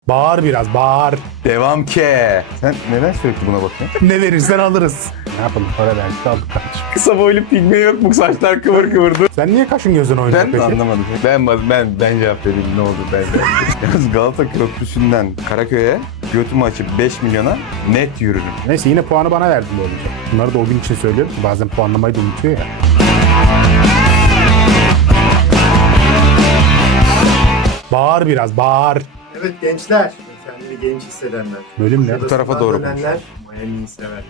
Bağır biraz, bağır. Devam ke. Sen neden sürekli buna bakıyorsun? Ne verirsen alırız. Ne yapalım, para verdik aldık kardeşim. Kısa boylu pigme yok mu? Saçlar kıvır kıvırdı. Sen niye kaşın gözün oynuyor Ben de peki? anlamadım. Ben cevap vereyim ne olur ben. Yalnız Galata Köprüsü'nden Karaköy'e götümü açıp 5 milyona net yürürüm. Neyse yine puanı bana verdin bu olunca. Bunları da o gün için söylüyorum. Bazen puanlamayı da unutuyor ya. Bağır biraz, bağır. Evet gençler, kendini genç hissedenler. Bölüm ne? Bu tarafa doğru dönenler, Miami'yi sevenler.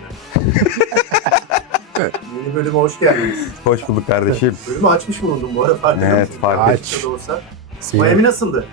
Yeni bölüme hoş geldiniz. Hoş bulduk kardeşim. Bölümü açmış bulundum bu arada fark Evet, ettim. fark ettim. Açıkta da olsa. Senin Miami nasıldı?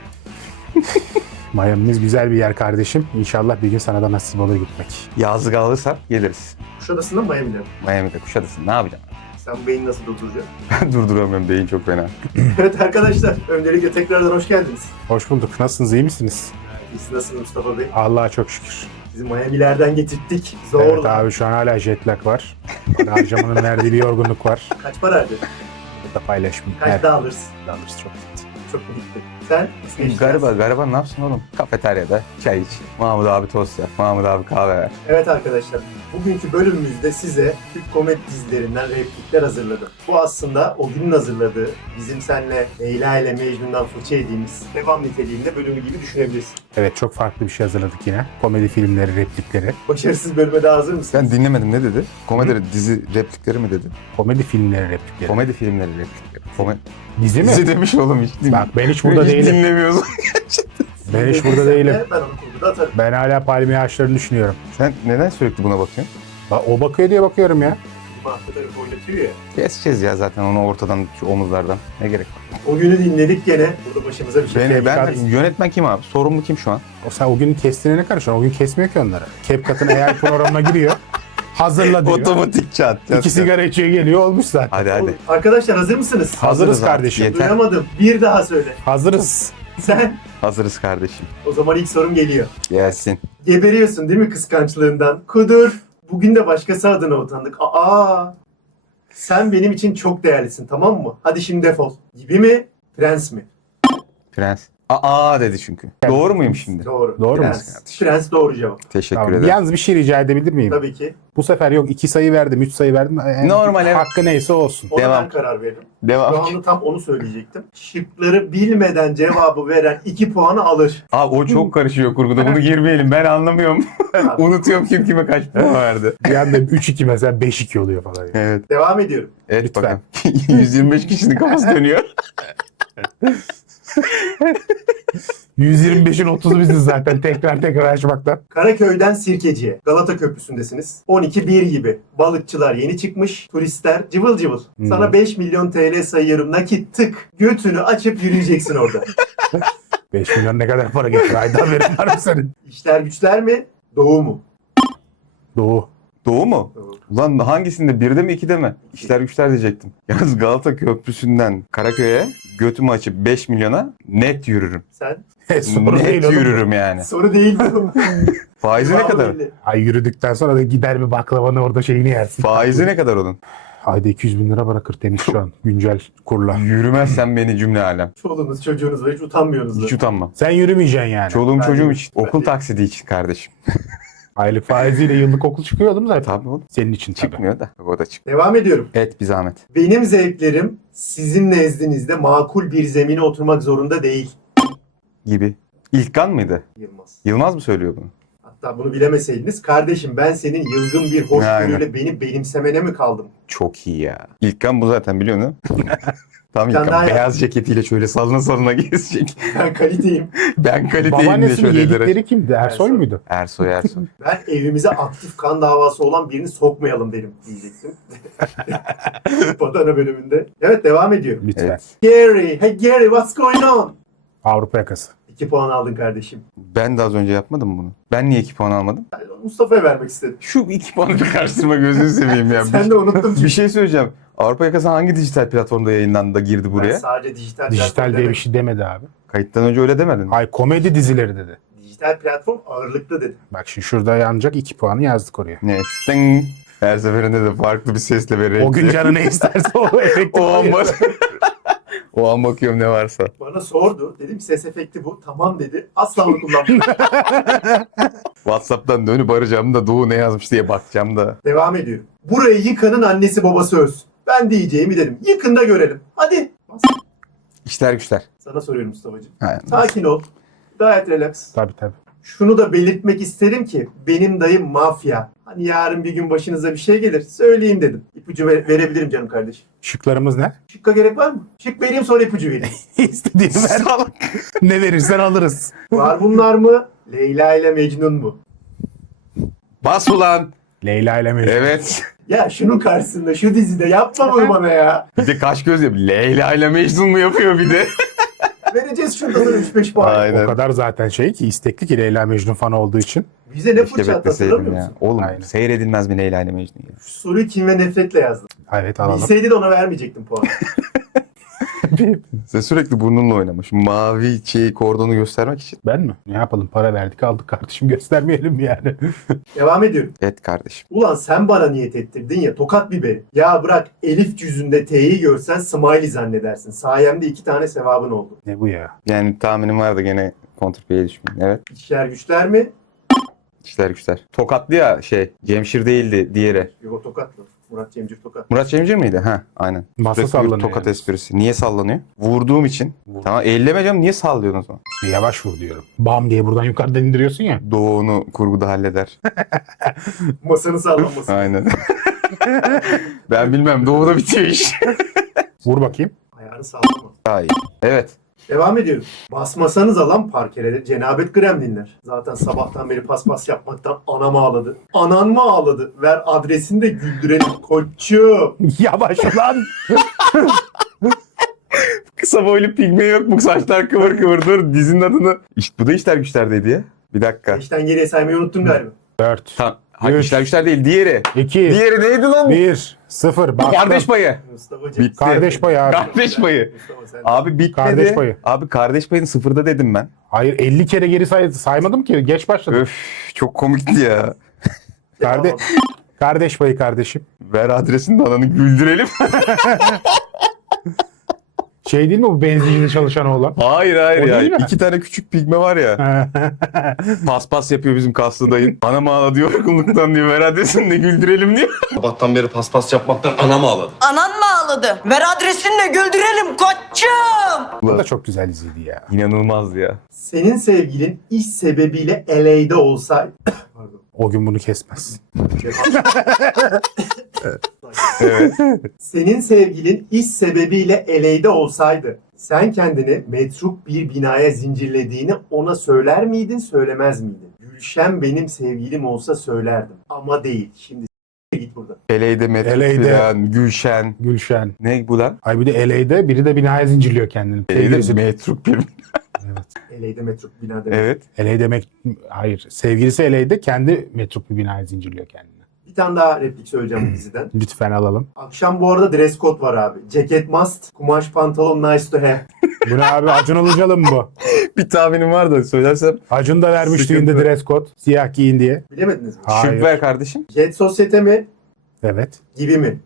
Miami'miz güzel bir yer kardeşim. İnşallah bir gün sana da nasip olur gitmek. Yazlık alırsak geliriz. Kuşadası'nda mı Miami'de mi? Miami'de Kuşadası ne yapacağım? Sen bu beyin nasıl durduracaksın? Durduramıyorum beyin çok fena. Evet arkadaşlar, öncelikle tekrardan hoş geldiniz. Hoş bulduk. Nasılsınız, iyi misiniz? Biz nasılsınız Mustafa Bey? Allah'a çok şükür. Bizi Miami'lerden getirttik. Zorla. Evet abi şu an hala jet lag var. Para harcamanın verdiği bir yorgunluk var. Kaç para harcadın? Burada paylaşmayayım. Kaç daha alırsın? alırız çok gitti. Çok mu gitti? Sen? Nasıl geçti? Gariba ne yapsın oğlum? Kafeteryada çay iç. Mahmut abi tost yap. Mahmut abi kahve ver. Evet arkadaşlar, bugünkü bölümümüzde size Türk komedi dizilerinden replikler hazırladım. Bu aslında o günün hazırladığı, bizim senle Leyla ile Mecnun'dan fırça yediğimiz devam niteliğinde bölümü gibi düşünebilirsin. Evet çok farklı bir şey hazırladık yine. Komedi filmleri, replikleri. Başarısız bölüme daha hazır mısın? Ben dinlemedim ne dedi? Komedi dizi replikleri mi dedi? Komedi filmleri, replikleri. Komedi filmleri replikleri. Dizi mi? Dizi demiş oğlum hiç. Bak ben hiç burada hiç değilim. dinlemiyorsun. Ben hiç burada değilim. Ben onu kurguda atarım. Ben hala palmiye ağaçlarını düşünüyorum. Sen neden sürekli buna bakıyorsun? O bakıyor diye bakıyorum ya. Bu hafta tarafı oynatıyor ya. Keseceğiz ya zaten onu ortadan şu omuzlardan. Ne gerek var? O günü dinledik gene. Burada başımıza bir şey Ben geldi. yönetmen kim abi? Sorumlu kim şu an? Sen o gün kestiğine ne karışıyorsun? O gün kesmiyor ki onları. CapCut'ın AI programına giriyor. Hazırla diyor. Otomatik çat. İki sigara içiyor geliyor olmuş zaten. Hadi. Arkadaşlar hazır mısınız? Hazırız abi, kardeşim. yeter. Duyamadım. Bir daha söyle. Hazırız. Sen? Hazırız kardeşim. O zaman ilk sorum geliyor. Gelsin. Geberiyorsun değil mi kıskançlığından? Kudur. Bugün de başkası adına utandık. Aa! Sen benim için çok değerlisin, tamam mı? Hadi şimdi defol. Gibi mi? Prens mi? Prens. Aa dedi çünkü. Doğru muyum şimdi? Doğru. Doğru mu? Prens. Prens doğru cevap. Teşekkür Tamam. ederim. Yalnız bir şey rica edebilir miyim? Tabii ki. Bu sefer yok 2 sayı verdim, 3 sayı verdim. Normal, evet. Hakkı neyse olsun. Ona Devam. ben karar veririm. Şu Devam. anda tam onu söyleyecektim. Şıkları bilmeden cevabı veren 2 puanı alır. Abi o çok karışıyor kurguda. Bunu girmeyelim. Ben anlamıyorum. Unutuyorum kim kime kaç puan verdi. Bir anda 3-2 mesela 5-2 oluyor falan. Evet. Devam ediyorum. Evet Lütfen. bakalım. 125 kişinin kafası dönüyor. 125'in 30'u biziz zaten tekrar açmaktan. Karaköy'den Sirkeci'ye. Galata Köprüsü'ndesiniz. 12-1 gibi. Balıkçılar yeni çıkmış. Turistler cıvıl cıvıl. Sana 5 milyon TL sayıyorum nakit tık. Götünü açıp yürüyeceksin orada. 5 milyon ne kadar para getirir? Ayda verin var mı senin? İşler güçler mi? Doğu mu? Doğu. Doğu mu? Doğu. Ulan hangisinde? Birde mi ikide mi? İşler güçler diyecektim. Yalnız Galata Köprüsü'nden Karaköy'e götümü açıp 5 milyona net yürürüm. Sen? Soru değil Net oğlum. yürürüm yani. Soru değil bu. Faizi ne Cevabı kadar? belli. Ay yürüdükten sonra da gider bir baklavanı orada şeyini yersin. Faizi ne kadar onun? Ayda 200 bin lira bırakır tenis şu an güncel kurla. Yürümezsen beni cümle alem. Çoluğunuz çocuğunuz var hiç utanmıyorsunuz Hiç da. utanmam. Sen yürümeyeceksin yani. Çoluğum Ben çocuğum de- için. ben Okul de- taksidi için kardeşim. Aylık faiziyle yıllık okul çıkıyor oğlum zaten. Tabii oğlum. Senin için tabii. Çıkmıyor da. O da çık. Devam ediyorum. Et bir zahmet. Benim zevklerim sizin nezdinizde makul bir zemine oturmak zorunda değil. Gibi. İlkan mıydı? Yılmaz. Yılmaz mı söylüyor bunu? Hatta bunu bilemeseydiniz kardeşim ben senin yılgın bir hoşgörüyle beni benimsemene mi kaldım? Çok iyi ya. İlkan bu zaten biliyor musun? Tam Sen daha İlkan. yap. Beyaz ceketiyle şöyle salına gezecek. Ben kaliteyim. Ben kaliteyim diye Babaannesinin şöyle yedikleri kimdi? Ersoy Ersoy. muydu? Ersoy. Ben evimize aktif kan davası olan birini sokmayalım derim diyecektim. Badana bölümünde. Evet devam ediyor. Lütfen. Evet. Gary, hey Gary what's going on? Avrupa yakası. 2 puan aldın kardeşim. Ben de az önce yapmadım mı bunu? Ben niye 2 puan almadım? Ben Mustafa'ya vermek istedim. Şu 2 puanı bir karıştırma gözünü seveyim ya. Sen de unuttun Bir çünkü. şey söyleyeceğim. Avrupa Yakası hangi dijital platformda yayınlandı da girdi Ben buraya? sadece dijital Dijital platform diye bir demedim. şey demedi abi. Kayıttan önce öyle demedin mi? Ay komedi dizileri dedi. Dijital platform ağırlıklı dedim. Bak şimdi şurada yanacak 2 puanı yazdık oraya. Ne? Ding. Her seferinde de farklı bir sesle ve renkle. O gün canı ne isterse o efekti O koyuyor. olmaz. O an bakıyorum ne varsa. Bana sordu. Dedim ki ses efekti bu. Tamam dedi. Asla onu kullanmadım. WhatsApp'tan dönüp arayacağım da Doğu ne yazmış diye bakacağım da. Devam ediyor. Burayı yıkanın annesi babası ölsün. Ben diyeceğimi dedim. Yıkın da görelim. Hadi. Bas. İşler güçler. Sana soruyorum Mustafa'cığım. Ha, Sakin ol. Gayet relax. Tabii tabii. Şunu da belirtmek isterim ki benim dayım mafya. Hani yarın bir gün başınıza bir şey gelir. Söyleyeyim dedim. İpucu verebilirim canım kardeşim. Şıklarımız ne? Şıkka gerek var mı? Şık vereyim sonra ipucu vereyim. İstediğini ver. Ne verirsen alırız. Var bunlar mı? Leyla ile Mecnun mu? Bas ulan. Leyla ile Mecnun. Evet. Ya şunun karşısında şu dizide yapma bunu bana ya. Bir de kaş göz yapıyor. Leyla ile Mecnun mu yapıyor bir de? Vereceğiz şurada da 3-5 puan. Aynen. O kadar zaten şey ki istekli ki Leyla Mecnun fanı olduğu için. Bize ne Keşke fırça attı bekleseydim hatırlamıyor ya. musun? Oğlum Aynen. seyredilmez mi Leyla ile Mecnun ya? Şu soruyu kin ve nefretle yazdım. Evet alalım. Bilseydi de ona vermeyecektim puanı. Sen sürekli burnunla oynamış. Mavi kordonu göstermek için. Ben mi? Ne yapalım, para verdik aldık kardeşim, göstermeyelim mi yani? Devam ediyorum. Evet kardeşim. Ulan sen bana niyet ettirdin ya tokat biberi. Ya bırak Elif cüzünde T'yi görsen smiley zannedersin. Sayemde 2 tane sevabın oldu. Ne bu ya? Yani tahminim vardı gene kontrpiyeye düşmeyin. Evet. İşler güçler mi? İşler güçler. Tokatlı ya Cemşir değildi diğeri. Yok tokatlı. Murat Cemcir tokat. Murat Cemcir miydi? Ha aynen. Masa Sürekli bir sallanıyor tokat yani. esprisi. Niye sallanıyor? Vurduğum için. Tamam ellemeyeceğim. Niye sallıyorsun o zaman? İşte yavaş vur diyorum. Bam diye buradan yukarıdan indiriyorsun ya. Doğu onu kurguda halleder. Masanın sallanması. Aynen. Ben bilmem. Doğuda bitiyor iş. Vur bakayım. Ayağını sallama. Daha iyi. Evet. Devam ediyorum. Basmasanız alan parkelerde cenabet gremlinler. Zaten sabahtan beri paspas yapmaktan anam ağladı. Anan mı ağladı? Ver adresini de güldürelim koçum. Yavaş lan. Kısa boylu pigme yok mu? Saçlar kıvır kıvır dur. Dizinin adını. İşte bu da işler güçlerdeydi ya. Bir dakika. 5'ten geriye saymayı unuttum galiba. 4, Tamam. Hayır, Üç. işler güçler değil. Diğeri. 2, Diğeri neydi lan? 1, 0. Bastım. Kardeş payı. Mustafa'cığım. Bitti. Kardeş payı abi. Kardeş payı. Mustafa sen Abi bitmedi. Kardeş payı. Abi kardeş payını sıfırda dedim ben. Hayır, 50 kere geri saymadım ki. Geç başladım. Öf çok komikti ya. Kardeş, kardeş payı kardeşim. Ver adresini de ananı güldürelim. Şey değil mi bu benzincide çalışan oğlan? Hayır hayır O ya. değil mi? 2 tane küçük pigme var ya. Paspas yapıyor bizim kaslı dayın. Anam ağladı yorgunluktan diyor. Ver adresini de güldürelim diyor. Sabahtan beri paspas yapmaktan anam ağladı. Anan mı ağladı? Ver adresini de güldürelim koçum. Bu da çok güzel diziydi ya. İnanılmaz ya. Senin sevgilin iş sebebiyle LA'de olsaydı... Pardon. O gün bunu kesmez. Evet. Senin sevgilin iş sebebiyle LA'de olsaydı sen kendini metruk bir binaya zincirlediğini ona söyler miydin, söylemez miydin? Gülşen benim sevgilim olsa söylerdim. Ama değil. Şimdi git buradan. LA'de Metro LA'de. Plan, Gülşen. Gülşen. Ne bu lan? Ay bir de LA'de biri de binaya zincirliyor kendini. LA'de Sevgilisi. Metruk bir. LA'de metruk bina demek. Evet. LA demek, hayır. Sevgilisi LA'de kendi metruk bir binaya zincirliyor kendini. Bir tane daha replik söyleyeceğim bu diziden. Lütfen alalım. Akşam bu arada dress code var abi. Ceket must, kumaş pantolon nice to have. Bu ne abi? Acun Ilıcalı mı bu? Bir tahminim var da söylersem. Acun da vermiş Sıkıntı. düğünde dress code. Siyah giyin diye. Bilemediniz mi? Hayır. Şık ver kardeşim. Jet sosyete mi? Evet. Gibi mi?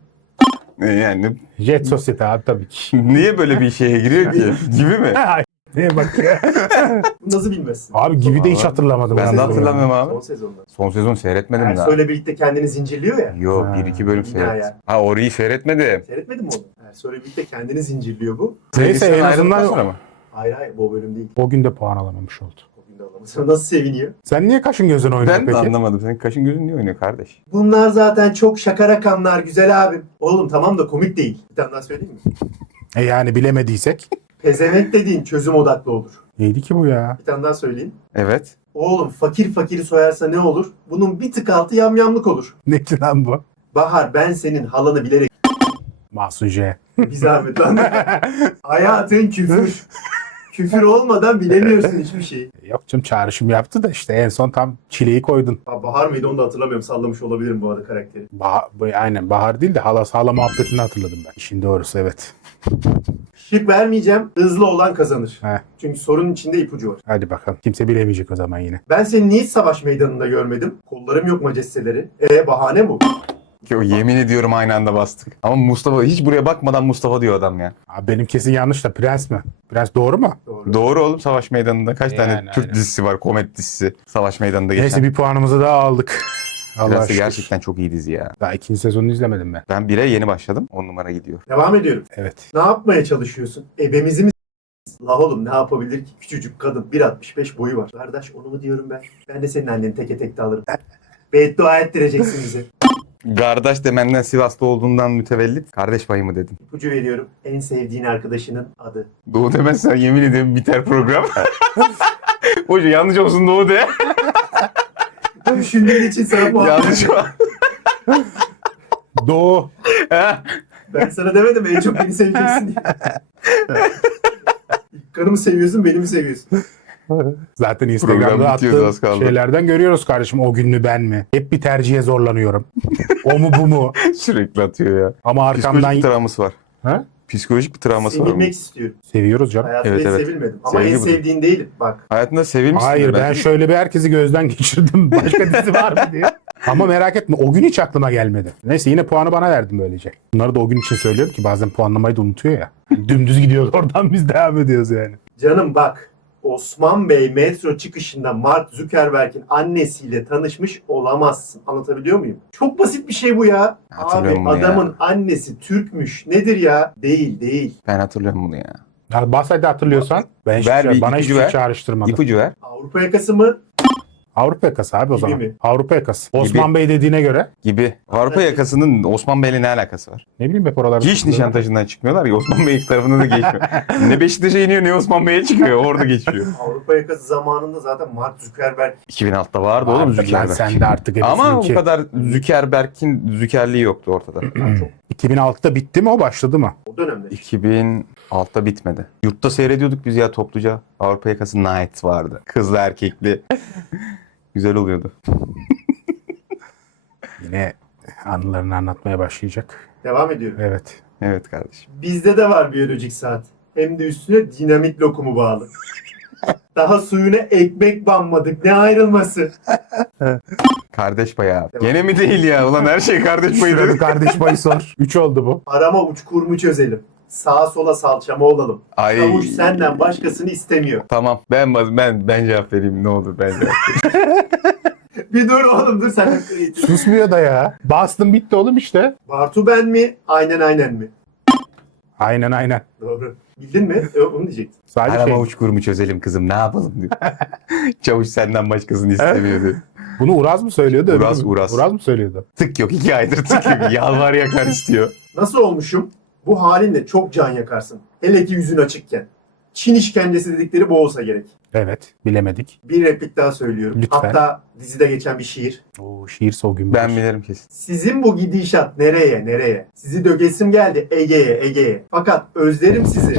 Yani Jet Society abi tabii ki. niye böyle bir şeye giriyor ki? Gibi mi? Ay, neye bak ya. Bunu nasıl bilmezsin? Abi gibi de hiç Abi, hatırlamadım. ben de sezonu. hatırlamıyorum abi. Son sezonda. Son sezon seyretmedim daha. Ersoy'la birlikte kendini zincirliyor ya. Yok Ha. 1-2 bölüm Bina seyret. ya. Ha orayı seyretmedim. Seyretmedin mi onu? Ersoy'la birlikte kendini zincirliyor bu. Neyse en Sevgilisinden ayrıldıktan sonra azından mı? Hayır hayır bu bölüm değil. o gün de puan alamamış oldu. O gün de alamasın. Nasıl seviniyor? Sen niye kaşın gözün oynuyor Ben de peki? anlamadım. Senin kaşın gözün niye oynuyor kardeş? Bunlar zaten çok şaka rakamlar güzel abim. Oğlum tamam da komik değil. Bir tane daha söyleyeyim mi? Yani bilemediysek. Pezevenk dediğin çözüm odaklı olur. Neydi ki bu ya? Bir tane daha söyleyeyim. Evet. Oğlum fakir fakiri soyarsa ne olur? Bunun bir tık altı yamyamlık olur. Ne ki lan bu? Bahar ben senin halanı bilerek Mahsun J. bir zahmet lan. Hayatın küfür. Küfür olmadan bilemiyorsun hiçbir şeyi. Yok canım, çağrışım yaptı da işte en son tam çileyi koydun. Ha, Bahar mıydı onu da hatırlamıyorum. Sallamış olabilirim bu arada karakteri. Aynen Bahar değil de hala muhabbetini hatırladım ben. İşin doğrusu evet. Şık vermeyeceğim. Hızlı olan kazanır. Heh, Çünkü sorunun içinde ipucu var. hadi bakalım. Kimse bilemeyecek o zaman yine. Ben seni niye savaş meydanında görmedim? Kollarım yok majesteleri. Bahane bu. Ki o yemin ediyorum aynı anda bastık. Ama Mustafa hiç buraya bakmadan Mustafa diyor adam ya. Abi benim kesin yanlış da Prens mi? Prens doğru mu? Doğru. Doğru oğlum, Savaş Meydanı'nda kaç tane Yani, Türk aynen. dizisi var, komedi dizisi Savaş Meydanı'nda geçen. Neyse bir puanımızı daha aldık. Allah Prens de şükür. gerçekten çok iyi dizi ya. Daha ikinci sezonunu izlemedim ben. Ben 1'e yeni başladım. 10 numara gidiyor. Devam ediyorum. Evet. Ne yapmaya çalışıyorsun? Ebemizi mi s***? La oğlum ne yapabilir ki? Küçücük kadın 1.65 boyu var. Kardeş onu mu diyorum ben? Ben de senin anneni teke tek de alırım. Beddua ettireceksin bizi. Kardeş demenden Sivas'ta olduğundan mütevellit kardeş payı mı dedim. İpucu veriyorum. En sevdiğin arkadaşının adı. Doğu demezsen yemin ederim biter program. Hoca yanlış olsun Doğu de. Düşündüğün için sana puan Yanlış verdim. o. Doğu. Ben sana demedim en çok beni seveceksin diye. İlkan'ı mı seviyorsun, beni mi seviyorsun? Zaten Program Instagram'da bitiyordu, az attığım kaldı. şeylerden görüyoruz kardeşim. O gün mü ben mi? Hep bir tercihe zorlanıyorum. O mu bu mu? Sürekli atıyor ya. Ama arkamdan... Psikolojik bir travması var. Ha? Psikolojik bir travması var. Sevilmek onun. istiyorum. Seviyoruz canım. Hayatımda Evet, hiç evet. sevilmedim. Ama Sevgi en bu. sevdiğin değilim. Bak. Hayatında sevilmişsin. Hayır ben şöyle bir herkesi gözden geçirdim. Başka dizi var mı diye. Ama merak etme o gün hiç aklıma gelmedi. Neyse yine puanı bana verdin böylece. Bunları da o gün için söylüyorum ki bazen puanlamayı da unutuyor ya. Dümdüz gidiyoruz oradan biz devam ediyoruz yani. Canım bak. Osman Bey metro çıkışında Mark Zuckerberg'in annesiyle tanışmış olamazsın. Anlatabiliyor muyum? Çok basit bir şey bu ya. Abi Hatırlıyorum bunu adamın ya. annesi Türkmüş. Nedir ya? Değil. Ben hatırlıyorum bunu ya. Ya bahsede hatırlıyorsan ben hiç, Ver bir bana ipucu hiçbir şey ver. çağrıştırmadı. İpucu ver. Avrupa yakası mı? Avrupa yakası abi o Gibi zaman. mi? Avrupa yakası. Osman Bey dediğine göre Gibi. Avrupa yakasının Osman Bey'le ne alakası var? ne bileyim hep oralarda. Hiç Nişantaşı'ndan çıkmıyorlar ya, Osman Bey tarafına da geçmiyor. Ne Beşiktaş'a iniyor ne Osman Bey'e çıkıyor. Orada geçiyor. Avrupa yakası zamanında zaten Mark Zuckerberg 2006'da vardı oğlum Artık lan Zuckerberg. sen de artık Ama hepsinin bu ki. kadar Zuckerberg'in Zuckerliği yoktu ortada. 2006'da bitti mi o başladı mı? o dönemde. 2006'da bitmedi. Yurtta seyrediyorduk biz ya topluca. Avrupa yakası Night vardı. Kızlı erkekli. Güzel oluyordu. Yine anılarını anlatmaya başlayacak. Devam ediyorum. Evet. Evet kardeşim. Bizde de var biyolojik saat. Hem de üstüne dinamit lokumu bağlı. Daha suyuna ekmek banmadık. Ne ayrılması. Kardeş payı abi. Gene mi değil ya? Ulan her şey kardeş payı Şurada dedi. kardeş payı sor. 3 oldu bu. Arama uçkur mu çözelim. Sağa sola salçama olalım. Ay. Kavuş senden başkasını istemiyor. Tamam. Ben cevap vereyim ne olur ben cevap vereyim. Bir dur oğlum dur sen hakkını yitir. Susmuyor da ya. Bastım bitti oğlum işte. Bartu ben mi? Aynen mi? Aynen. Doğru. Bildin mi? Onu diyecektim. Sadece Arama şey. uçkurumu çözelim kızım ne yapalım diyor. Çavuş senden başkasını istemiyordu. Bunu Uraz mı söylüyordu? Uraz, öbürü mü? Uraz. Uraz mı söylüyordu? Tık yok 2 aydır tık yok. Yalvar yakar istiyor. Nasıl olmuşum? Bu halinle çok can yakarsın. Hele ki yüzün açıkken. Çin işkencesi dedikleri bu olsa gerek. Evet. Bilemedik. Bir replik daha söylüyorum. Lütfen. Hatta dizide geçen bir şiir. Oo, şiirse o gün Ben bilir. bilirim kesin. Sizin bu gidişat nereye? Sizi dökesim geldi Ege'ye. Fakat özlerim sizi.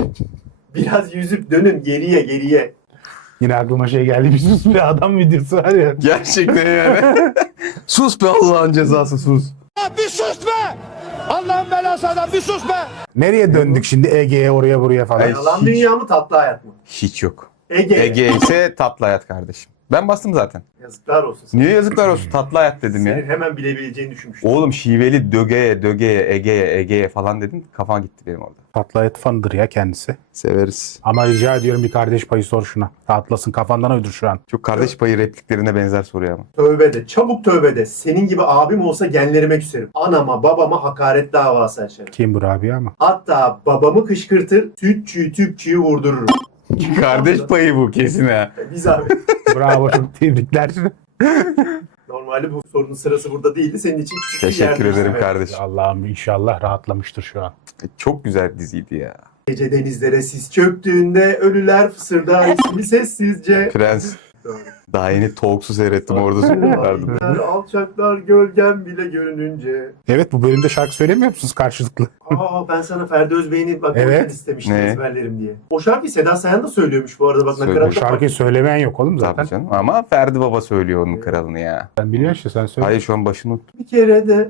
Biraz yüzüp dönün geriye. Yine aklıma şey geldi. Bir sus bir adam videosu var ya. Gerçekten yani. Sus be Allah'ın cezası sus. Bir sus be! Allah'ın belası adam bir sus be! Nereye döndük şimdi? Ege'ye oraya buraya falan. Ay, Yalan hiç. dünya mı tatlı hayat mı? Hiç yok. Ege. Ege ise tatlı hayat kardeşim. Ben bastım zaten. Yazıklar olsun sana. Niye yazıklar olsun tatlı hayat dedim Senin ya. hemen bilebileceğini düşünmüştüm. Oğlum şiveli dögeye, Ege'ye falan dedin. Kafan gitti benim orada. Tatlı et fanıdır ya kendisi. Severiz. Ama rica ediyorum bir kardeş payı sor şuna. Rahatlasın kafandan uydur şu an. Çok kardeş payı repliklerine benzer soruyor ama. Tövbe de, çabuk tövbe de. Senin gibi abim olsa genlerime küserim. Anama babama hakaret davası açarım. Kim bu Rabia ama? Hatta babamı kışkırtır, tüpçüyü vurdururum. Kardeş payı bu kesin ha. Biz abi. Bravo çok tebrikler. Normalde bu sorunun sırası burada değildi. Senin için küçük bir Teşekkür yer ederim değiştirme. kardeşim. Allah'ım inşallah rahatlamıştır şu an. Çok güzel diziydi ya. Gece denizlere sis çöktüğünde ölüler fısırdar ismi sessizce. Prens. Doğru. Daha yeni Talks'u seyrettim orada söylüyorlardı. Hainler, alçaklar gölgem bile görününce. Evet bu bölümde şarkı söylemiyor musunuz karşılıklı? Ben sana Ferdi Özbey'ini bak Evet. evet. istemiştim Ne? ezberlerim diye. O şarkıyı Seda Sayan da söylüyormuş bu arada bak Söylüyor. Bu nakaratı şarkıyı söylemeyen yok oğlum zaten. Tabii canım. Ama Ferdi Baba söylüyor onun kralını ya. Sen biliyorsun işte sen söyle. Hayır şu an başını unuttum. Bir kere de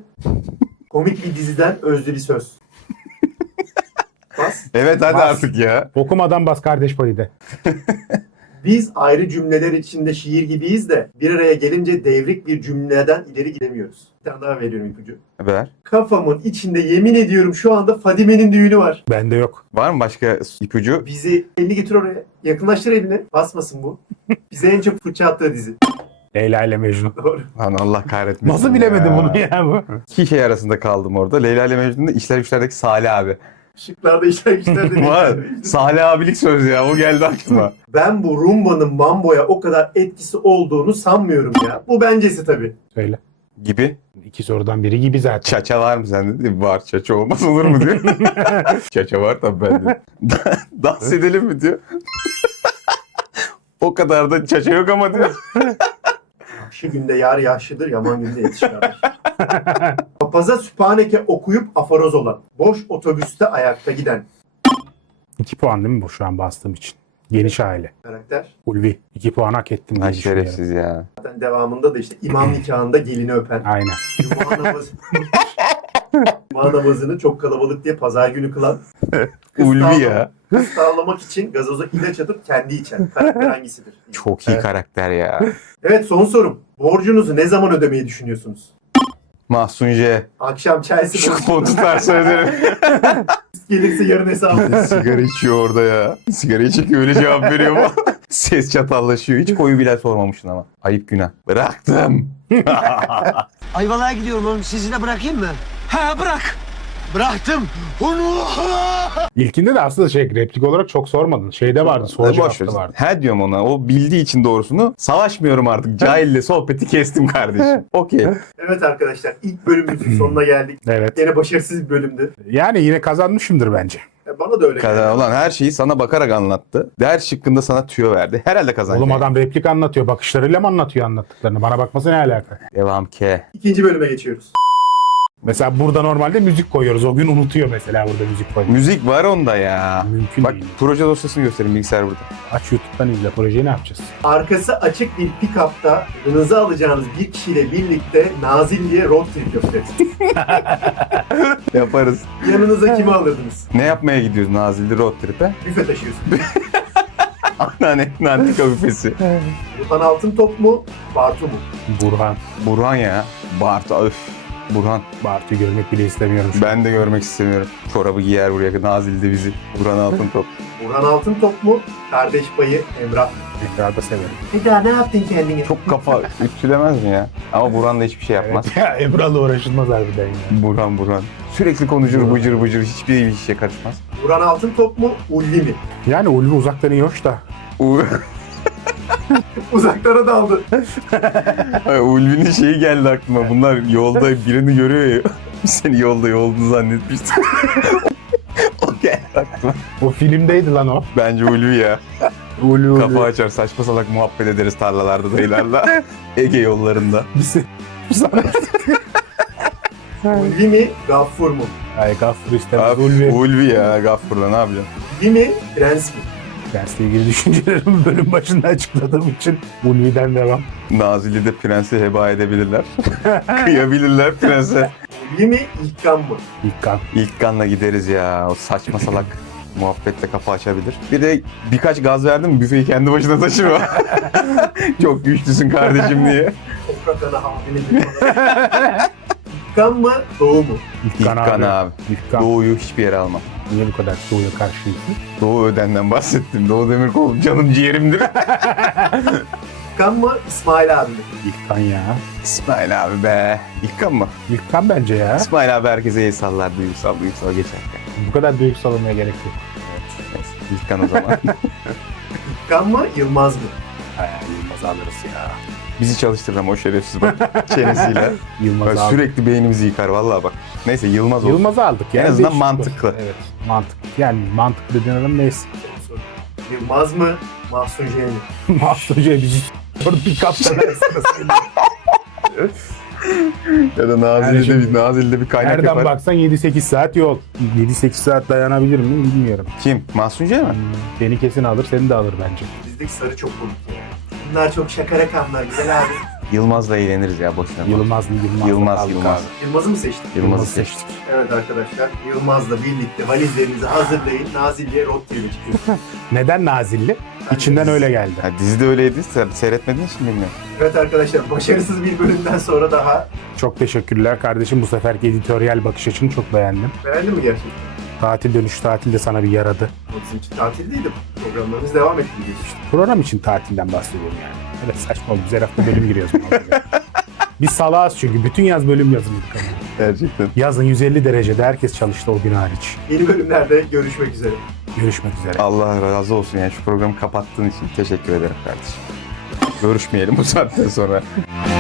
komik bir diziden özlü bir söz. Bas. Evet hadi Bas. artık ya. Okumadan bas kardeş payı de. Biz ayrı cümleler içinde şiir gibiyiz de bir araya gelince devrik bir cümleden ileri gidemiyoruz. Bir tane daha veriyorum ipucu. Ver. Kafamın içinde yemin ediyorum şu anda Fadime'nin düğünü var. Bende yok. Var mı başka ipucu? Bizi elini getir oraya. Yakınlaştır elini. Basmasın bu. Bize en çok fırça attığı dizi. Leyla ile Mecnun. Doğru. Lan Allah kahretmesin. Nasıl bilemedim bunu ya bu? İki şey arasında kaldım orada. Leyla ile Mecnun'da İşler Güçler'deki Salih abi. Şıklarda işler güçler de Var. Salih abilik sözü ya. O geldi aklıma. Ben bu rumba'nın Mambo'ya o kadar etkisi olduğunu sanmıyorum ya. Bu bencesi tabii. Söyle. Gibi. İki sorudan biri gibi zaten. Çaça var mı sende? Dedi. Var. Çaça olmaz olur mu diyor. Çaça var tabii bende. Dans edelim mi diyor. O kadar da çaça yok ama diyor. Yakşı günde yar yaşlıdır, yaman günde yetiş kardeş. Papaza süphaneke okuyup afaroz olan, boş otobüste ayakta giden 2 puan değil mi bu şu an bastığım için? Geniş aile. karakter. Ulvi. 2 puan hak ettim. diye Ay düşünüyorum. şerefsiz ya. Zaten devamında da işte imam nikahında gelini öpen. Aynen. Cuma namazı. Cuma namazını çok kalabalık diye pazar günü kılan. Kız Ulvi tavlamak- ya. Kız tavlamak için gazoza ilaç atıp kendi içen. Karakter hangisidir? Çok iyi karakter ya. Evet, son sorum. Borcunuzu ne zaman ödemeyi düşünüyorsunuz? Mahsun J. Akşam Chelsea Şu borcu fontu tutarsa öderim. gelirse yarın hesabı. Sigara içiyor orada ya. Sigarayı çekiyor öyle cevap veriyor mu? Ses çatallaşıyor. Hiç koyu bile sormamışsın ama. Ayıp günah. Bıraktım. Ayvalık'a gidiyorum oğlum. Sizi de bırakayım mı? Ha bırak. Bıraktım. Onu. İlkinde de aslında replik olarak çok sormadın. Şeyde vardı. Soru Boş ver. cevapta vardı. He diyorum ona. O bildiği için doğrusunu. Savaşmıyorum artık. Cahille sohbeti kestim kardeşim. Okey. Evet arkadaşlar, ilk bölümümüzün sonuna geldik. Evet. Yine başarısız bir bölümdü. Yani yine kazanmışımdır bence. Bana da öyle geldi. Kadar olan her şeyi sana bakarak anlattı. Her şıkkında sana tüyo verdi. Herhalde kazanacak. Oğlum adam replik anlatıyor. Bakışlarıyla mı anlatıyor anlattıklarını? Bana bakması ne alaka? Devam ke. İkinci bölüme geçiyoruz. Mesela burada normalde müzik koyuyoruz. O gün unutuyor mesela burada müzik koyuyoruz. Müzik var onda ya. Mümkün Bak değil. proje dosyasını göstereyim bilgisayar burada. Aç YouTube'dan izle. Projeyi ne yapacağız? Arkası açık bir pick-up'ta yanınıza alacağınız bir kişiyle birlikte Nazilli'ye road trip yapacaksınız. Yaparız. Yanınıza kimi alırdınız? Ne yapmaya gidiyoruz Nazilli road trip'e? Büfe taşıyorsunuz. Anneannenin antika büfesi. Burhan Altıntop mu? Bartu mu? Burhan. Burhan ya. Bartu öf. Burhan. Bartu'yu görmek bile istemiyorum şu an. Ben de görmek istemiyorum. Çorabı giyer buraya. Nazilli'de bizi. Burhan Altıntop. Burhan Altıntop mu? Kardeş payı Emrah mı? Tekrar da severim. Eda ne yaptın kendine? Çok kafa ütülemez mi ya? Ama Burhan da hiçbir şey yapmaz. Evet. Ya Emrah'la uğraşılmaz harbiden ya. Burhan. Sürekli konuşur bıcır bıcır. Hiçbir işe karışmaz. Burhan Altıntop mu? Ulvi mi? Yani Ulvi uzaktan iyi hoş da. Uzaklara daldı. Ulvi'nin şeyi geldi aklıma. Bunlar yolda birini görüyor ya. Seni yolda zannetmiştim. O geldi aklıma. O filmdeydi lan o. Bence Ulvi ya. Ulvi. Kafa açar saçma salak muhabbet ederiz tarlalarda dayılarla. Ege yollarında. Ulvi mi? Gaffur mu? Ay Gaffur istemez. Abi, Ulvi. Ulvi ya Gaffur'la ne yapacaksın? Ulvi mi? Prens mi? Dersle ilgili düşüncelerimi bölüm başında açıkladığım için Ulvi'den devam. Nazilli'de prensi heba edebilirler. Kıyabilirler prense. Ulvi mi? İlkan mı? İlkan. İlk kanla gideriz ya. O saçma salak muhabbetle kafa açabilir. Bir de birkaç gaz verdim büfeyi kendi başına taşıma. Çok güçlüsün kardeşim diye. Toprak ana hamile falan. İlkan mı? Doğu mu? İlkan abi. İlkan. Doğu'yu hiçbir yere almam. Niye bu kadar Doğu'ya karşıyız? Doğu Öden'den bahsettim. Doğu Demirkol canım ciğerimdir. İlkan mı? İsmail abi mi? İlkan ya. İsmail abi be. İlkan mı? İlkan bence ya. İsmail abi herkese el sallar duygusal geçerken. Bu kadar duygusal olmaya gerek yok. Neyse, İlkan o zaman. İlkan mı? Yılmaz mı? Hay Yılmaz'ı alırız ya. Bizi çalıştırır ama o şerefsiz bak çenesiyle. Yılmaz'ı Bak, aldık. sürekli beynimizi yıkar vallahi bak. Neyse Yılmaz olsun. Yılmaz'ı aldık ya. En azından Değişik mantıklı. olsun. Evet mantıklı. Yani mantıklı dediğin adam neyse. Yılmaz mı? Mahsun J mi? Mahsun Hoca'ya bizi bir kapta dersiniz. Ya da Nazilli'de bir kaynak Nereden yapar. baksan 7-8 saat yol. 7-8 saat dayanabilir mi bilmiyorum. Kim? Mahsun J mi? Beni kesin alır, seni de alır bence. Bizdeki sarı çok komik ya. Bunlar çok şaka rakamlar güzel abi. Yılmaz'la eğleniriz ya boşuna. Yılmaz. Yılmaz. Yılmaz'ı mı seçtin? Yılmaz'ı seçtik. Evet arkadaşlar, Yılmaz'la birlikte valizlerinizi hazırlayın. Nazilli'ye road trip'e çıkıyoruz. Neden Nazilli? İçinden öyle geldi. Ya dizide öyleydi. Sen seyretmediğin için bilmiyorum. Evet arkadaşlar, başarısız bir bölümden sonra daha Çok teşekkürler kardeşim. Bu seferki editoryal bakış açını çok beğendim. beğendin mi gerçekten? Tatil dönüş tatil de sana bir yaradı. O bizim için tatildeydi. Programlarımız devam etti işte. Program için tatilden bahsediyorum yani. Öyle saçma oldu. Biz her hafta bölüm giriyoruz. Biz salağız çünkü. Bütün yaz bölüm yazılıyorduk. Gerçekten. Yazın 150 derecede herkes çalıştı o gün hariç. Yeni bölümlerde görüşmek üzere. Görüşmek üzere. Allah razı olsun yani şu programı kapattığın için teşekkür ederim kardeşim. Görüşmeyelim bu saatten sonra.